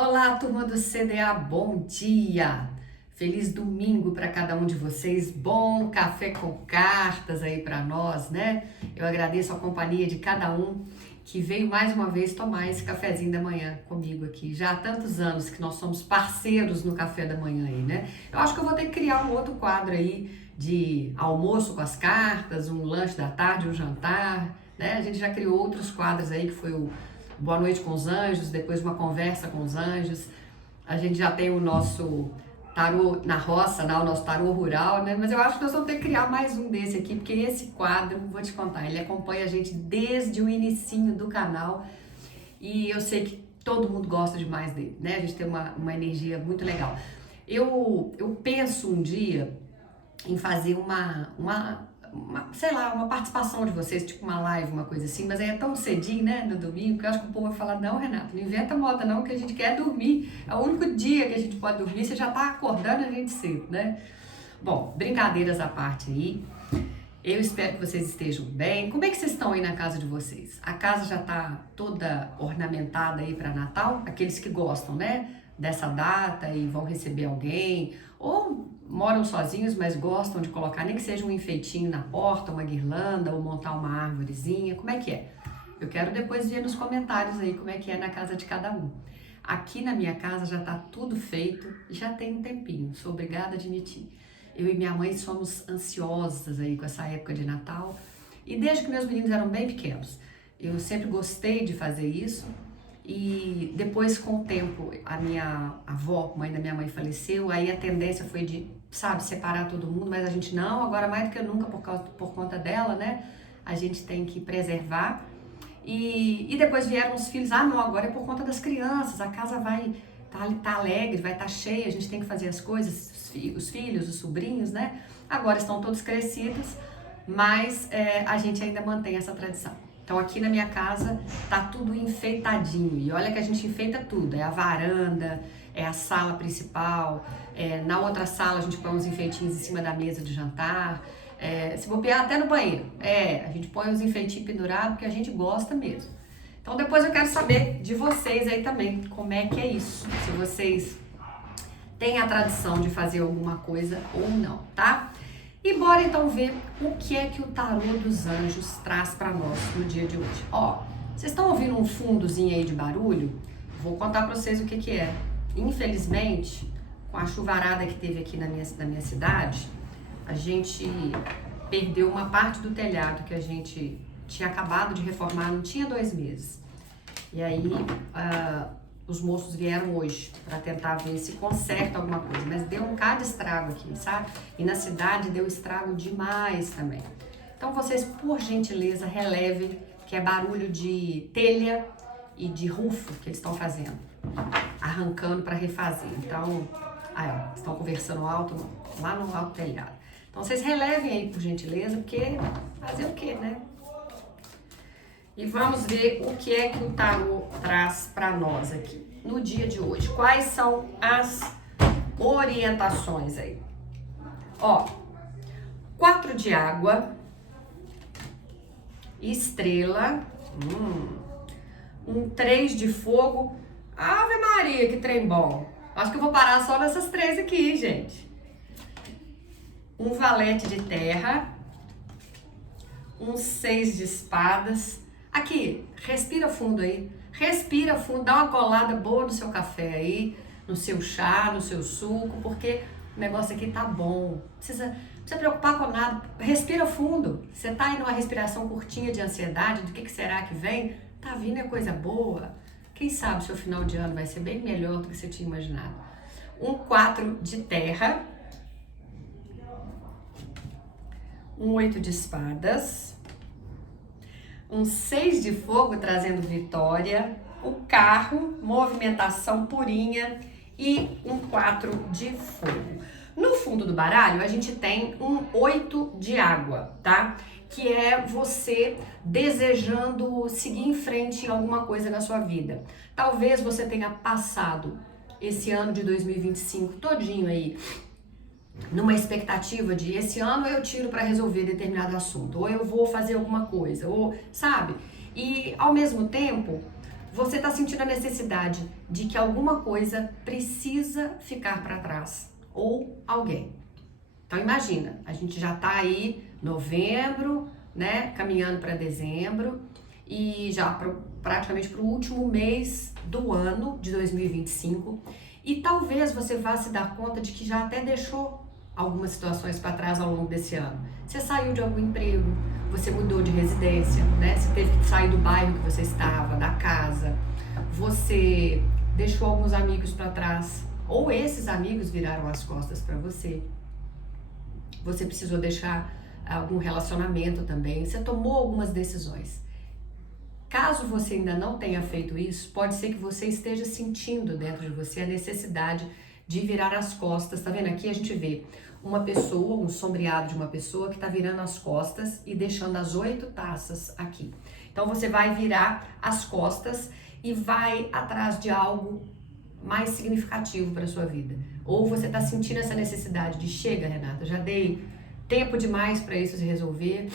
Olá, turma do CDA, bom dia! Feliz domingo para cada um de vocês, bom café com cartas aí para nós, né? Eu agradeço a companhia de cada um que veio mais uma vez tomar esse cafezinho da manhã comigo aqui. Já há tantos anos que nós somos parceiros no café da manhã aí, né? Eu acho que eu vou ter que criar um outro quadro aí de almoço com as cartas, um lanche da tarde, um jantar, né? A gente já criou outros quadros aí, que foi o Boa Noite com os Anjos, depois uma conversa com os anjos. A gente já tem o nosso tarô na roça, né? O nosso tarô rural, né? Mas eu acho que nós vamos ter que criar mais um desse aqui, porque esse quadro, vou te contar, ele acompanha a gente desde o inicinho do canal e eu sei que todo mundo gosta demais dele, né? A gente tem uma energia muito legal. Eu penso um dia em fazer sei lá, uma participação de vocês, tipo uma live, uma coisa assim, mas aí é tão cedinho, né, no domingo, que eu acho que o povo vai falar, não, Renato, não inventa moda não, que a gente quer dormir, é o único dia que a gente pode dormir, você já tá acordando a gente cedo, né? Bom, brincadeiras à parte aí, eu espero que vocês estejam bem. Como é que vocês estão aí na casa de vocês? A casa já tá toda ornamentada aí para Natal? Aqueles que gostam, né, dessa data e vão receber alguém, ou moram sozinhos, mas gostam de colocar nem que seja um enfeitinho na porta, uma guirlanda ou montar uma árvorezinha. Como é que é? Eu quero depois ver nos comentários aí como é que é na casa de cada um. Aqui na minha casa já tá tudo feito, já tem um tempinho, sou obrigada a admitir. Eu e minha mãe somos ansiosas aí com essa época de Natal e desde que meus meninos eram bem pequenos, eu sempre gostei de fazer isso. E depois, com o tempo, a minha avó, mãe da minha mãe, faleceu, aí a tendência foi de, sabe, separar todo mundo, mas a gente não, agora mais do que nunca por conta dela, né? A gente tem que preservar. E depois vieram os filhos, ah não, agora é por conta das crianças, a casa vai tá alegre, vai estar cheia, a gente tem que fazer as coisas, os filhos, os sobrinhos, né? Agora estão todos crescidos, mas a gente ainda mantém essa tradição. Então aqui na minha casa tá tudo enfeitadinho, e olha que a gente enfeita tudo, é a varanda, é a sala principal, na outra sala a gente põe uns enfeitinhos em cima da mesa de jantar, se bobear até no banheiro, a gente põe os enfeitinhos pendurados porque a gente gosta mesmo. Então depois eu quero saber de vocês aí também, como é que é isso, se vocês têm a tradição de fazer alguma coisa ou não, tá? E bora então ver o que é que o tarô dos anjos traz para nós no dia de hoje. Ó, vocês estão ouvindo um fundozinho aí de barulho? Vou contar para vocês o que que é. Infelizmente, com a chuvarada que teve aqui na minha cidade, a gente perdeu uma parte do telhado que a gente tinha acabado de reformar, não tinha 2 meses. E aí, os moços vieram hoje para tentar ver se conserta alguma coisa, mas deu um bocado de estrago aqui, sabe? E na cidade deu estrago demais também. Então vocês, por gentileza, relevem que é barulho de telha e de rufo que eles estão fazendo, arrancando para refazer. Então, aí ó, estão conversando alto lá no alto telhado. Então vocês relevem aí, por gentileza, porque fazer o quê, né? E vamos ver o que é que o tarô traz para nós aqui no dia de hoje. Quais são as orientações aí? Ó, 4 de água, estrela, um 3 de fogo. Ave Maria, que trem bom. Acho que eu vou parar só nessas 3 aqui, gente. Um valete de terra, um 6 de espadas. Aqui, respira fundo aí, respira fundo, dá uma colada boa no seu café aí, no seu chá, no seu suco, porque o negócio aqui tá bom, não precisa preocupar com nada, respira fundo, você tá aí numa respiração curtinha de ansiedade, do que será que vem? Tá vindo é coisa boa, quem sabe seu final de ano vai ser bem melhor do que você tinha imaginado. Um 4 de terra, um 8 de espadas, um 6 de fogo trazendo vitória, o carro, movimentação purinha e um 4 de fogo. No fundo do baralho, a gente tem um 8 de água, tá? Que é você desejando seguir em frente em alguma coisa na sua vida. Talvez você tenha passado esse ano de 2025 todinho aí numa expectativa de esse ano eu tiro para resolver determinado assunto, ou eu vou fazer alguma coisa, ou sabe? E ao mesmo tempo você está sentindo a necessidade de que alguma coisa precisa ficar para trás, ou alguém. Então imagina, a gente já está aí novembro, né, caminhando para dezembro e já praticamente para o último mês do ano de 2025 e talvez você vá se dar conta de que já até deixou algumas situações para trás ao longo desse ano. Você saiu de algum emprego, você mudou de residência, né? Você teve que sair do bairro que você estava, da casa, você deixou alguns amigos para trás, ou esses amigos viraram as costas para você. Você precisou deixar algum relacionamento também, você tomou algumas decisões. Caso você ainda não tenha feito isso, pode ser que você esteja sentindo dentro de você a necessidade de virar as costas. Tá vendo? Aqui a gente vê uma pessoa, um sombreado de uma pessoa que está virando as costas e deixando as 8 taças aqui. Então você vai virar as costas e vai atrás de algo mais significativo para sua vida. Ou você está sentindo essa necessidade de chega, Renata, já dei tempo demais para isso se resolver.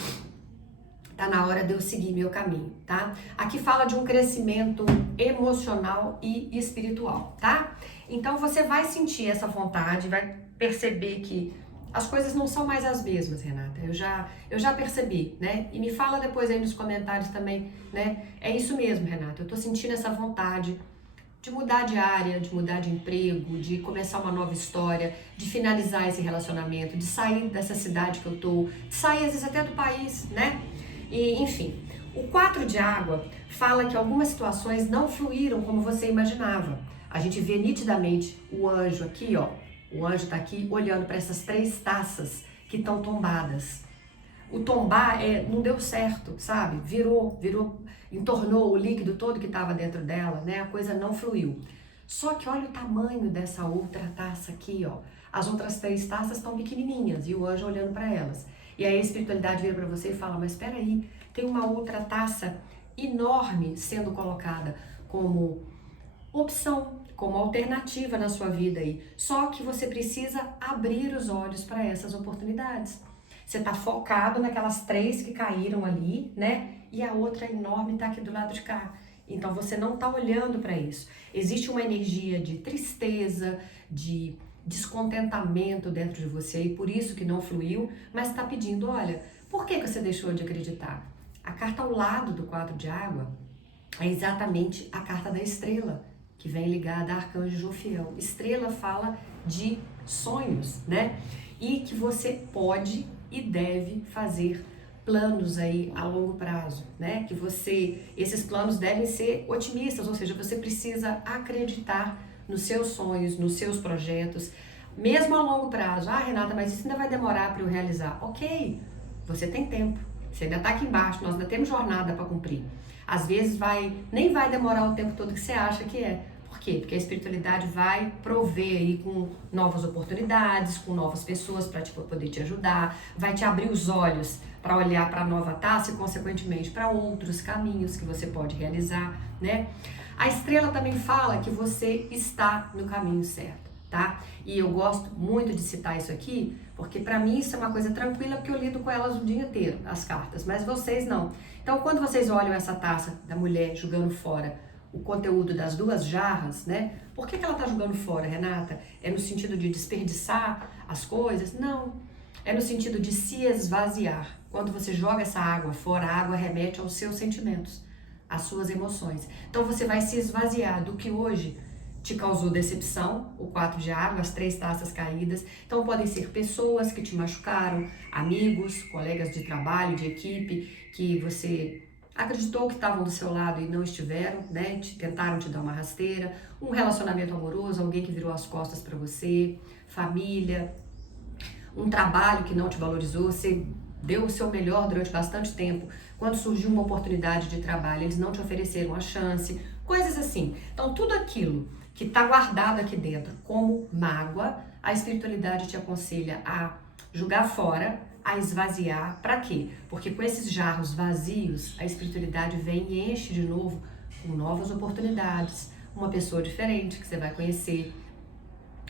Tá na hora de eu seguir meu caminho, tá? Aqui fala de um crescimento emocional e espiritual, tá? Então você vai sentir essa vontade, vai perceber que as coisas não são mais as mesmas, Renata. Eu já percebi, né? E me fala depois aí nos comentários também, né? É isso mesmo, Renata. Eu tô sentindo essa vontade de mudar de área, de mudar de emprego, de começar uma nova história, de finalizar esse relacionamento, de sair dessa cidade que eu tô, de sair às vezes até do país, né? E, enfim, o 4 de água fala que algumas situações não fluíram como você imaginava. A gente vê nitidamente o anjo aqui, ó. O anjo tá aqui olhando para essas 3 taças que estão tombadas. O tombar não deu certo, sabe? Virou, entornou o líquido todo que estava dentro dela, né? A coisa não fluiu. Só que olha o tamanho dessa outra taça aqui, ó. As outras 3 taças estão pequenininhas e o anjo olhando para elas. E aí a espiritualidade vira para você e fala, mas espera aí, tem uma outra taça enorme sendo colocada como opção, como alternativa na sua vida aí. Só que você precisa abrir os olhos para essas oportunidades. Você está focado naquelas 3 que caíram ali, né? E a outra enorme está aqui do lado de cá. Então você não está olhando para isso. Existe uma energia de tristeza, de descontentamento dentro de você e por isso que não fluiu, mas está pedindo, olha, por que você deixou de acreditar? A carta ao lado do 4 de água é exatamente a carta da estrela, que vem ligada a Arcanjo Jofiel. Estrela fala de sonhos, né? E que você pode e deve fazer planos aí a longo prazo, né? Que esses planos devem ser otimistas, ou seja, você precisa acreditar nos seus sonhos, nos seus projetos, mesmo a longo prazo. Ah, Renata, mas isso ainda vai demorar para eu realizar. Ok, você tem tempo, você ainda está aqui embaixo, nós ainda temos jornada para cumprir. Às vezes nem vai demorar o tempo todo que você acha que é. Por quê? Porque a espiritualidade vai prover aí com novas oportunidades, com novas pessoas para poder te ajudar, vai te abrir os olhos para olhar para a nova taça e, consequentemente, para outros caminhos que você pode realizar, né? A estrela também fala que você está no caminho certo, tá? E eu gosto muito de citar isso aqui, porque para mim isso é uma coisa tranquila, porque eu lido com elas o dia inteiro, as cartas, mas vocês não. Então, quando vocês olham essa taça da mulher jogando fora o conteúdo das 2 jarras, né? Por que ela tá jogando fora, Renata? É no sentido de desperdiçar as coisas? Não. É no sentido de se esvaziar. Quando você joga essa água fora, a água remete aos seus sentimentos, às suas emoções. Então você vai se esvaziar do que hoje te causou decepção, o 4 de água, as 3 taças caídas. Então podem ser pessoas que te machucaram, amigos, colegas de trabalho, de equipe, que você acreditou que estavam do seu lado e não estiveram, né? Tentaram te dar uma rasteira, um relacionamento amoroso, alguém que virou as costas para você, família, um trabalho que não te valorizou, você deu o seu melhor durante bastante tempo. Quando surgiu uma oportunidade de trabalho, eles não te ofereceram a chance, coisas assim. Então, tudo aquilo que está guardado aqui dentro como mágoa, a espiritualidade te aconselha a jogar fora, a esvaziar. Para quê? Porque com esses jarros vazios, a espiritualidade vem e enche de novo com novas oportunidades, uma pessoa diferente que você vai conhecer,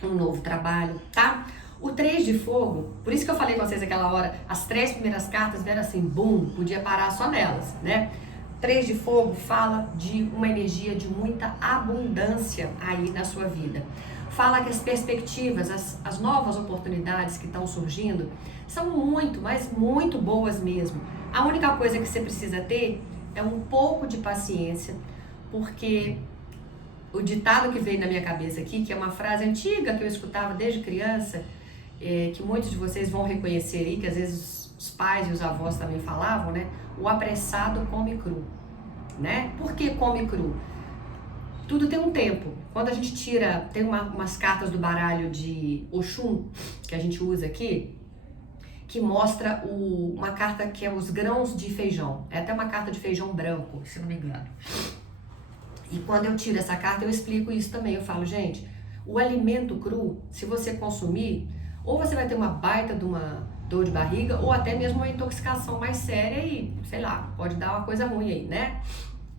um novo trabalho, tá? O 3 de fogo, por isso que eu falei com vocês aquela hora, as 3 primeiras cartas vieram assim, bum, podia parar só nelas, né? Três de Fogo fala de uma energia de muita abundância aí na sua vida. Fala que as perspectivas, as novas oportunidades que estão surgindo são muito, mas muito boas mesmo. A única coisa que você precisa ter é um pouco de paciência, porque o ditado que veio na minha cabeça aqui, que é uma frase antiga que eu escutava desde criança, que muitos de vocês vão reconhecer aí, que às vezes os pais e os avós também falavam, né? O apressado come cru, né? Por que come cru? Tudo tem um tempo. Quando a gente tira, tem umas cartas do baralho de Oxum, que a gente usa aqui, que mostra uma carta que é os grãos de feijão. É até uma carta de feijão branco, se não me engano. E quando eu tiro essa carta, eu explico isso também. Eu falo, gente, o alimento cru, se você consumir, ou você vai ter uma baita de uma dor de barriga, ou até mesmo uma intoxicação mais séria e, sei lá, pode dar uma coisa ruim aí, né?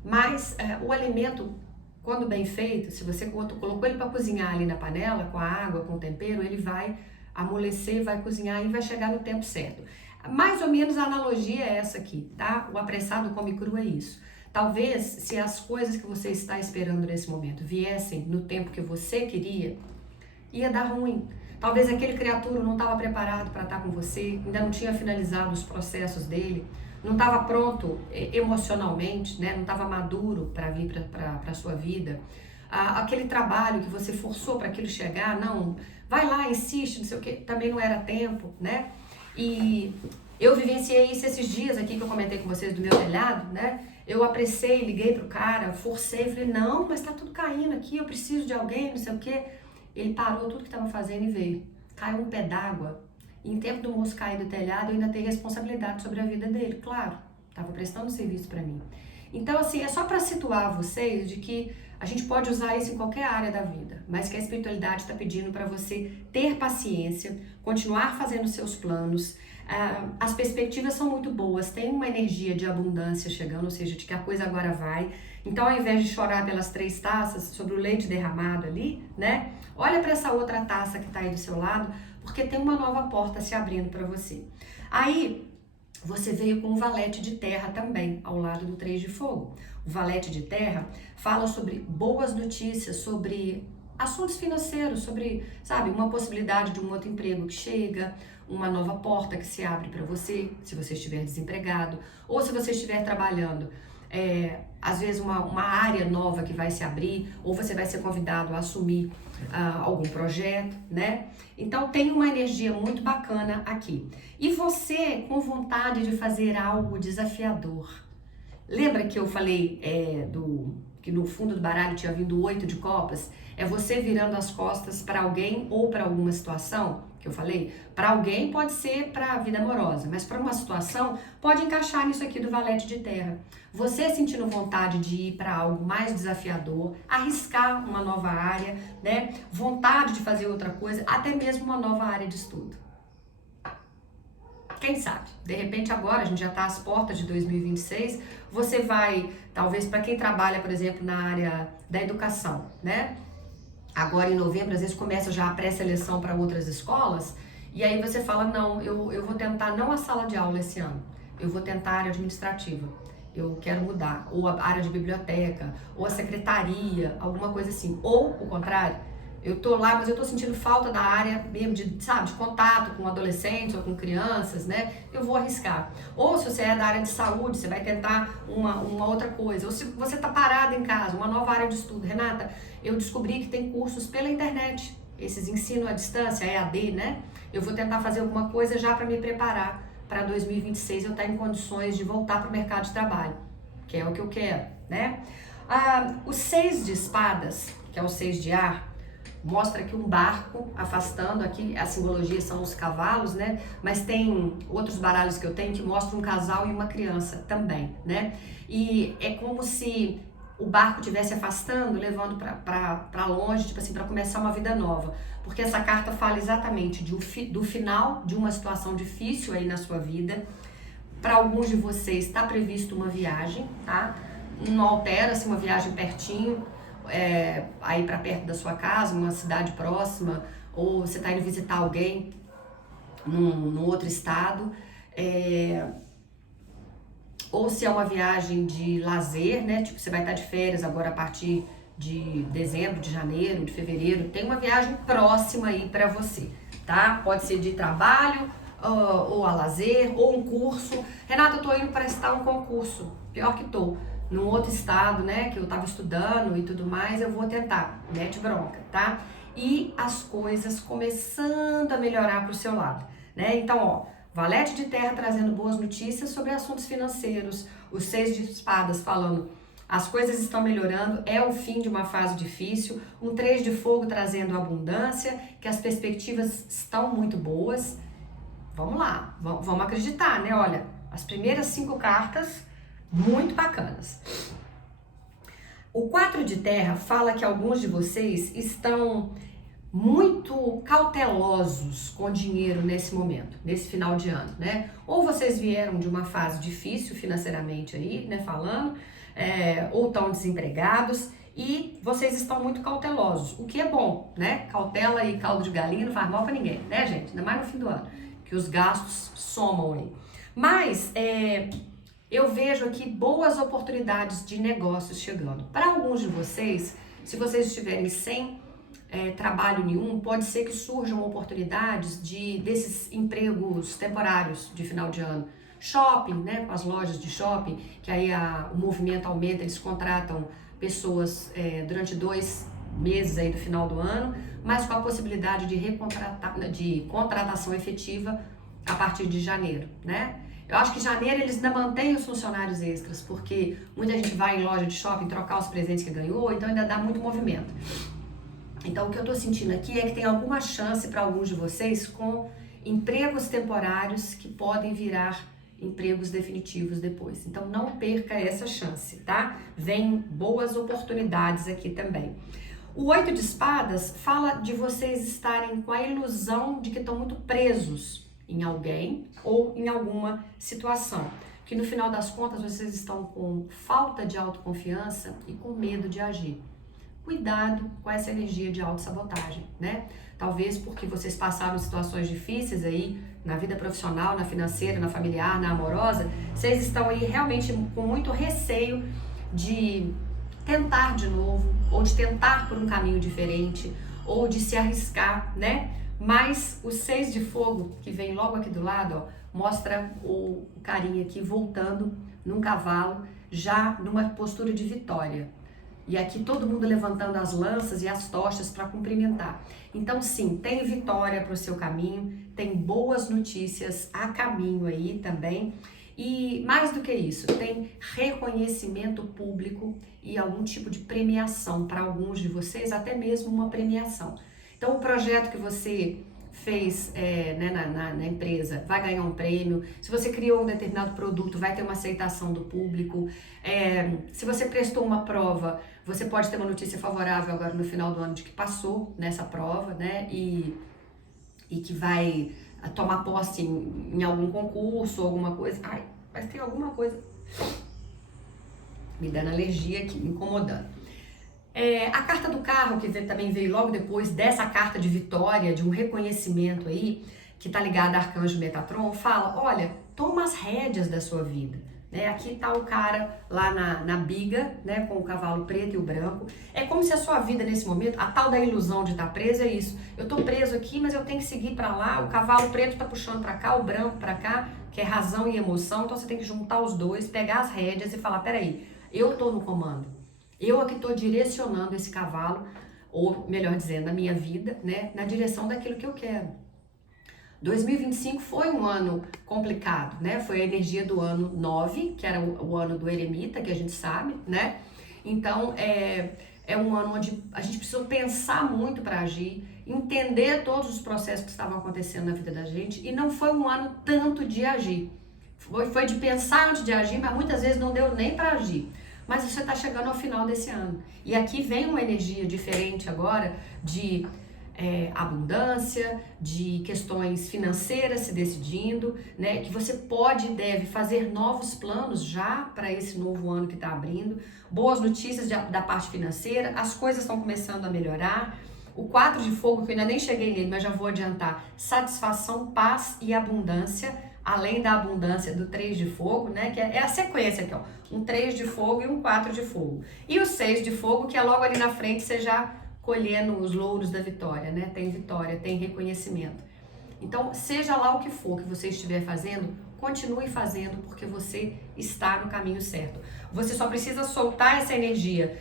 Mas o alimento, quando bem feito, se você colocou ele para cozinhar ali na panela, com a água, com o tempero, ele vai amolecer, vai cozinhar e vai chegar no tempo certo. Mais ou menos a analogia é essa aqui, tá? O apressado come cru é isso. Talvez, se as coisas que você está esperando nesse momento viessem no tempo que você queria, ia dar ruim. Talvez aquele criatura não estava preparado para estar com você, ainda não tinha finalizado os processos dele, não estava pronto emocionalmente, né? Não estava maduro para vir para a sua vida. Aquele trabalho que você forçou para aquilo chegar, não, vai lá, insiste, não sei o que, também não era tempo, né? E eu vivenciei isso esses dias aqui que eu comentei com vocês do meu telhado, né? Eu apressei, liguei pro cara, forcei, falei, não, mas tá tudo caindo aqui, eu preciso de alguém, não sei o quê. Ele parou tudo que estava fazendo e veio. Caiu um pé d'água. Em tempo do moço cair do telhado, eu ainda tenho responsabilidade sobre a vida dele, claro. Estava prestando serviço para mim. Então, assim, é só para situar vocês de que a gente pode usar isso em qualquer área da vida, mas que a espiritualidade está pedindo para você ter paciência, continuar fazendo seus planos. As perspectivas são muito boas, tem uma energia de abundância chegando, ou seja, de que a coisa agora vai. Então, ao invés de chorar pelas 3 taças sobre o leite derramado ali, né? Olha para essa outra taça que está aí do seu lado, porque tem uma nova porta se abrindo para você. Aí, você veio com o valete de terra também, ao lado do 3 de fogo. O valete de terra fala sobre boas notícias, sobre assuntos financeiros, sobre, sabe, uma possibilidade de um outro emprego que chega, uma nova porta que se abre para você, se você estiver desempregado, ou se você estiver trabalhando, às vezes uma área nova que vai se abrir, ou você vai ser convidado a assumir algum projeto, né? Então tem uma energia muito bacana aqui. E você com vontade de fazer algo desafiador. Lembra que eu falei que no fundo do baralho tinha vindo o 8 de copas? É você virando as costas para alguém ou para alguma situação, que eu falei. Para alguém pode ser para a vida amorosa, mas para uma situação pode encaixar nisso aqui do valete de terra. Você sentindo vontade de ir para algo mais desafiador, arriscar uma nova área, né? Vontade de fazer outra coisa, até mesmo uma nova área de estudo. Quem sabe? De repente agora, a gente já está às portas de 2026, você vai, talvez para quem trabalha, por exemplo, na área da educação, né? Agora em novembro, às vezes começa já a pré-seleção para outras escolas, e aí você fala, não, eu vou tentar não a sala de aula esse ano, eu vou tentar a área administrativa, eu quero mudar, ou a área de biblioteca, ou a secretaria, alguma coisa assim, ou o contrário, eu tô lá, mas eu tô sentindo falta da área mesmo de, sabe, de contato com adolescentes ou com crianças, né? Eu vou arriscar. Ou se você é da área de saúde, você vai tentar uma outra coisa. Ou se você tá parada em casa, uma nova área de estudo. Renata, eu descobri que tem cursos pela internet, esses ensino à distância, EAD, né? Eu vou tentar fazer alguma coisa já para me preparar para 2026 eu estar em condições de voltar para o mercado de trabalho, que é o que eu quero, né? O 6 de espadas, que é o 6 de ar, mostra aqui um barco afastando, aqui a simbologia são os cavalos, né? Mas tem outros baralhos que eu tenho que mostram um casal e uma criança também, né? E é como se o barco estivesse afastando, levando para longe, tipo assim, para começar uma vida nova. Porque essa carta fala exatamente do final de uma situação difícil aí na sua vida. Para alguns de vocês está previsto uma viagem, tá? Não altera-se, uma viagem pertinho, aí para perto da sua casa, uma cidade próxima, ou você está indo visitar alguém num outro estado, ou se é uma viagem de lazer, né? Tipo, você vai estar de férias agora a partir de dezembro, de janeiro, de fevereiro, tem uma viagem próxima aí para você, tá? Pode ser de trabalho, ou a lazer, ou um curso. Renata, eu tô indo prestar um concurso, pior que tô, num outro estado, né, que eu tava estudando e tudo mais, eu vou tentar, mete bronca, tá? E as coisas começando a melhorar pro seu lado, né? Então, ó, Valete de Terra trazendo boas notícias sobre assuntos financeiros, os 6 de espadas falando as coisas estão melhorando, é o fim de uma fase difícil, um 3 de fogo trazendo abundância, que as perspectivas estão muito boas. Vamos lá, vamos acreditar, né? Olha, as primeiras 5 cartas, muito bacanas. O 4 de terra fala que alguns de vocês estão muito cautelosos com dinheiro nesse momento, nesse final de ano, né? Ou vocês vieram de uma fase difícil financeiramente aí, né, falando, ou estão desempregados e vocês estão muito cautelosos, o que é bom, né? Cautela e caldo de galinha não faz mal pra ninguém, né, gente? Ainda mais no fim do ano, que os gastos somam aí. Mas, eu vejo aqui boas oportunidades de negócios chegando. Para alguns de vocês, se vocês estiverem sem trabalho nenhum, pode ser que surjam oportunidades desses empregos temporários de final de ano. Shopping, né, com as lojas de shopping, que aí o movimento aumenta, eles contratam pessoas durante 2 meses aí do final do ano, mas com a possibilidade de contratação efetiva a partir de janeiro, né? Eu acho que em janeiro eles ainda mantêm os funcionários extras, porque muita gente vai em loja de shopping trocar os presentes que ganhou, então ainda dá muito movimento. Então, o que eu tô sentindo aqui é que tem alguma chance para alguns de vocês com empregos temporários que podem virar empregos definitivos depois. Então, não perca essa chance, tá? Vem boas oportunidades aqui também. O 8 de espadas fala de vocês estarem com a ilusão de que estão muito presos em alguém ou em alguma situação. Que no final das contas vocês estão com falta de autoconfiança e com medo de agir. Cuidado com essa energia de autossabotagem, né? Talvez porque vocês passaram situações difíceis aí na vida profissional, na financeira, na familiar, na amorosa, vocês estão aí realmente com muito receio de tentar de novo, ou de tentar por um caminho diferente, ou de se arriscar, né? Mas o 6 de fogo, que vem logo aqui do lado, ó, mostra o carinha aqui voltando num cavalo, já numa postura de vitória. E aqui todo mundo levantando as lanças e as tochas para cumprimentar. Então sim, tem vitória para o seu caminho, tem boas notícias a caminho aí também. E mais do que isso, tem reconhecimento público e algum tipo de premiação para alguns de vocês, até mesmo uma premiação. Então o projeto que você fez né, na empresa vai ganhar um prêmio. Se você criou um determinado produto, vai ter uma aceitação do público. Se você prestou uma prova, você pode ter uma notícia favorável agora no final do ano de que passou nessa prova, né? E que vai tomar posse em algum concurso, alguma coisa. Ai, mas tem alguma coisa me dando alergia aqui, me incomodando. A carta do carro, que também veio logo depois dessa carta de vitória, de um reconhecimento aí, que tá ligado a Arcanjo Metatron, fala, olha, toma as rédeas da sua vida. Né? Aqui tá o cara lá na biga, né, com o cavalo preto e o branco. É como se a sua vida nesse momento, a tal da ilusão de estar preso é isso. Eu tô preso aqui, mas eu tenho que seguir para lá, o cavalo preto tá puxando para cá, o branco para cá, que é razão e emoção, então você tem que juntar os dois, pegar as rédeas e falar, peraí, eu tô no comando. Eu aqui estou direcionando esse cavalo, ou melhor dizendo, a minha vida, né, na direção daquilo que eu quero. 2025 foi um ano complicado, né? Foi a energia do ano 9, que era o ano do eremita, que a gente sabe, né? Então, é um ano onde a gente precisou pensar muito para agir, entender todos os processos que estavam acontecendo na vida da gente, e não foi um ano tanto de agir. Foi de pensar antes de agir, mas muitas vezes não deu nem para agir. Mas você está chegando ao final desse ano. E aqui vem uma energia diferente agora de abundância, de questões financeiras se decidindo, né? Que você pode e deve fazer novos planos já para esse novo ano que está abrindo. Boas notícias da parte financeira, as coisas estão começando a melhorar. O 4 de fogo, que eu ainda nem cheguei nele, mas já vou adiantar, satisfação, paz e abundância além da abundância do 3 de fogo, né? Que é a sequência aqui, ó. Um 3 de fogo e um 4 de fogo. E o 6 de fogo, que é logo ali na frente, você já colhendo os louros da vitória, né? Tem vitória, tem reconhecimento. Então, seja lá o que for que você estiver fazendo, continue fazendo, porque você está no caminho certo. Você só precisa soltar essa energia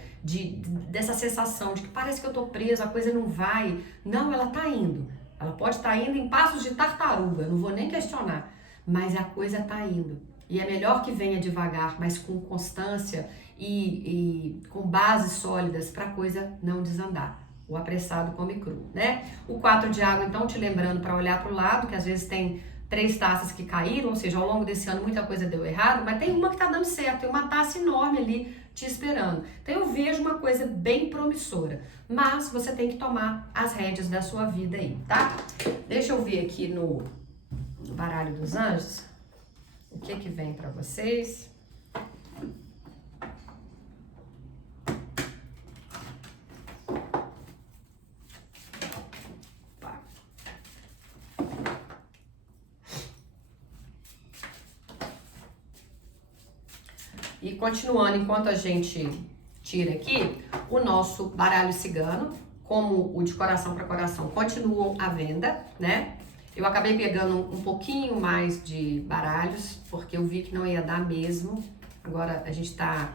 dessa sensação de que parece que eu tô presa, a coisa não vai. Não, ela tá indo. Ela pode estar indo em passos de tartaruga, não vou nem questionar. Mas a coisa tá indo. E é melhor que venha devagar, mas com constância e com bases sólidas para a coisa não desandar. O apressado come cru, né? O 4 de água, então, te lembrando para olhar para o lado, que às vezes tem 3 taças que caíram, ou seja, ao longo desse ano muita coisa deu errado, mas tem uma que tá dando certo, tem uma taça enorme ali te esperando. Então eu vejo uma coisa bem promissora, mas você tem que tomar as rédeas da sua vida aí, tá? Deixa eu ver aqui no baralho dos anjos o que vem para vocês. E continuando, enquanto a gente tira aqui, o nosso baralho cigano, como o de coração para coração, continuam à venda, né? Eu acabei pegando um pouquinho mais de baralhos, porque eu vi que não ia dar mesmo. Agora a gente tá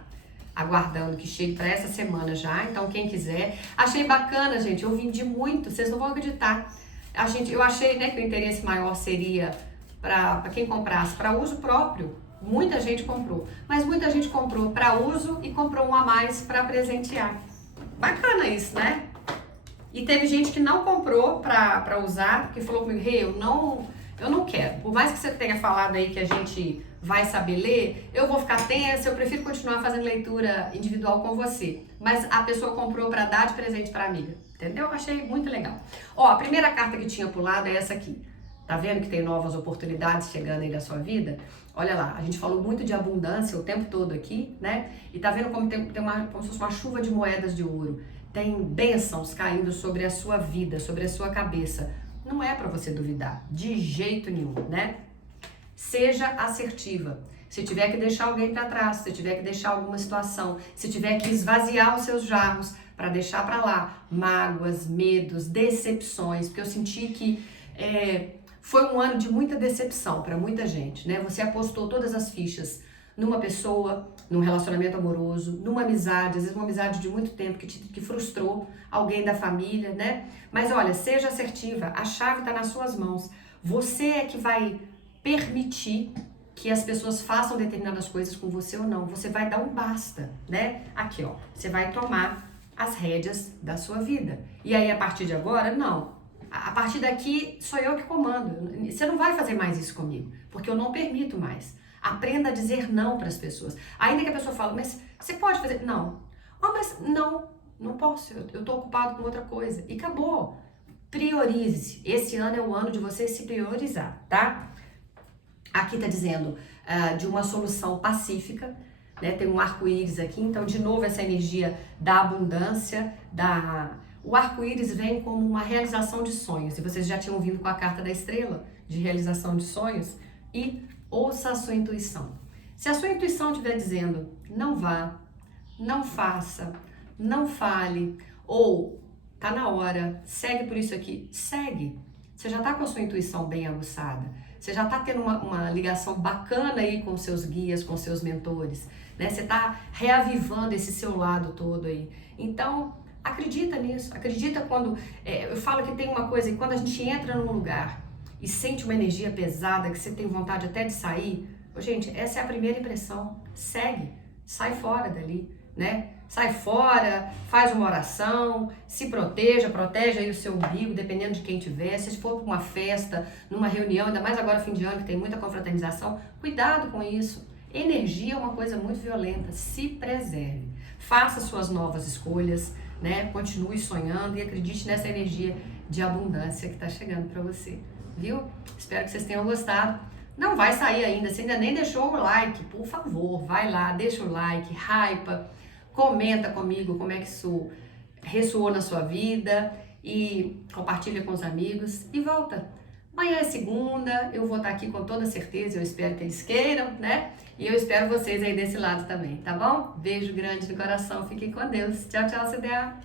aguardando que chegue para essa semana já, então quem quiser. Achei bacana, gente, eu vendi muito, vocês não vão acreditar. Eu achei, né, que o interesse maior seria para quem comprasse para uso próprio. Muita gente comprou, mas muita gente comprou para uso e comprou um a mais para presentear. Bacana isso, né? E teve gente que não comprou para usar, que falou comigo, hey, eu não quero. Por mais que você tenha falado aí que a gente vai saber ler, eu vou ficar tensa, eu prefiro continuar fazendo leitura individual com você. Mas a pessoa comprou para dar de presente para amiga, entendeu? Achei muito legal. Ó, a primeira carta que tinha pulado é essa aqui. Tá vendo que tem novas oportunidades chegando aí na sua vida? Olha lá, a gente falou muito de abundância o tempo todo aqui, né? E tá vendo como tem como se fosse uma chuva de moedas de ouro. Tem bênçãos caindo sobre a sua vida, sobre a sua cabeça. Não é para você duvidar, de jeito nenhum, né? Seja assertiva. Se tiver que deixar alguém para trás, se tiver que deixar alguma situação, se tiver que esvaziar os seus jarros para deixar para lá mágoas, medos, decepções, porque eu senti que foi um ano de muita decepção para muita gente, né? Você apostou todas as fichas numa pessoa, num relacionamento amoroso, numa amizade, às vezes uma amizade de muito tempo que frustrou alguém da família, né? Mas olha, seja assertiva, a chave está nas suas mãos. Você é que vai permitir que as pessoas façam determinadas coisas com você ou não. Você vai dar um basta, né? Aqui, ó, você vai tomar as rédeas da sua vida. E aí, a partir de agora, não. A partir daqui, sou eu que comando. Você não vai fazer mais isso comigo, porque eu não permito mais. Aprenda a dizer não para as pessoas. Ainda que a pessoa fale, mas você pode fazer? Não. Oh, mas não posso. Eu tô ocupado com outra coisa. E acabou. Priorize. Esse ano é o ano de você se priorizar, tá? Aqui tá dizendo de uma solução pacífica, né? Tem um arco-íris aqui, então de novo essa energia da abundância, o arco-íris vem como uma realização de sonhos, e vocês já tinham vindo com a carta da estrela de realização de sonhos, e ouça a sua intuição. Se a sua intuição estiver dizendo não vá, não faça, não fale, ou tá na hora, segue por isso aqui, segue. Você já tá com a sua intuição bem aguçada. Você já tá tendo uma ligação bacana aí com seus guias, com seus mentores, né? Você tá reavivando esse seu lado todo aí. Então, acredita nisso. Acredita quando... eu falo que tem uma coisa, que quando a gente entra num lugar e sente uma energia pesada, que você tem vontade até de sair, gente, essa é a primeira impressão. Segue, sai fora dali, né? Sai fora, faz uma oração, se proteja, protege aí o seu umbigo, dependendo de quem tiver. Se for para uma festa, numa reunião, ainda mais agora fim de ano, que tem muita confraternização, cuidado com isso. Energia é uma coisa muito violenta, se preserve. Faça suas novas escolhas, né? Continue sonhando e acredite nessa energia de abundância que está chegando para você, viu? Espero que vocês tenham gostado. Não vai sair ainda, se ainda nem deixou o like, por favor, vai lá, deixa o like, hypa, comenta comigo como é que isso ressoou na sua vida e compartilha com os amigos e volta Amanhã é segunda, eu vou estar aqui com toda certeza, eu espero que eles queiram, né? E eu espero vocês aí desse lado também, tá bom? Beijo grande no coração, fiquem com Deus. Tchau, tchau, CDA.